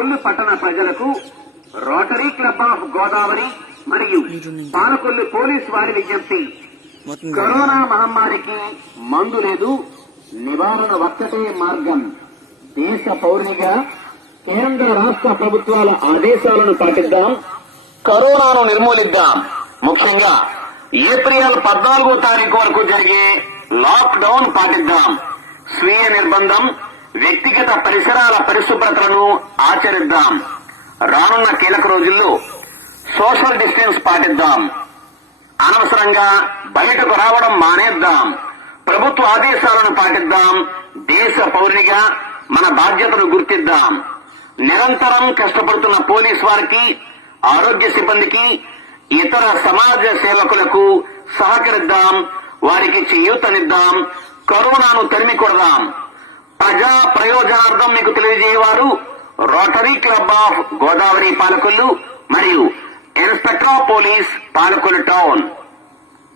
పాలకొల్లు పట్టణ ప్రజలకు rotary club of Godavari మరియు పాలకొల్లు పోలీసు వారి విజ్ఞప్తి. కరోనా మహమ్మారికి మందు లేదు, నివారణ ఒక్కటే మార్గం. దేశ పౌరునిగా కేంద్ర రాష్ట్ర ప్రభుత్వాల ఆదేశాలను పాటిద్దాం, కరోనాను నిర్మూలిద్దాం. ముఖ్యంగా ఏప్రిల్ 14వ తారీఖు వరకు జరిగే లాక్ డౌన్ పాటిద్దాం. స్వీయ నిర్బంధం, వ్యక్తిగత పరిసరాల పరిశుభ్రతలను ఆచరిద్దాం. రానున్న కీలక రోజుల్లో సోషల్ డిస్టెన్స్ పాటిద్దాం. అనవసరంగా బయటకు రావడం మానేద్దాం. ప్రభుత్వ ఆదేశాలను పాటిద్దాం. దేశ పౌరునిగా మన బాధ్యతను గుర్తిద్దాం. నిరంతరం కష్టపడుతున్న పోలీసు వారికి, ఆరోగ్య సిబ్బందికి, ఇతర సమాజ సేవకులకు సహకరిద్దాం. వారికి చేయూతనిద్దాం. కరోనాను తరిమి కొడదాం. ప్రజా ప్రయోజనార్థం మీకు తెలియజేయవారు rotary club of Godavari Palakollu మరియు inspector of police Palakollu town.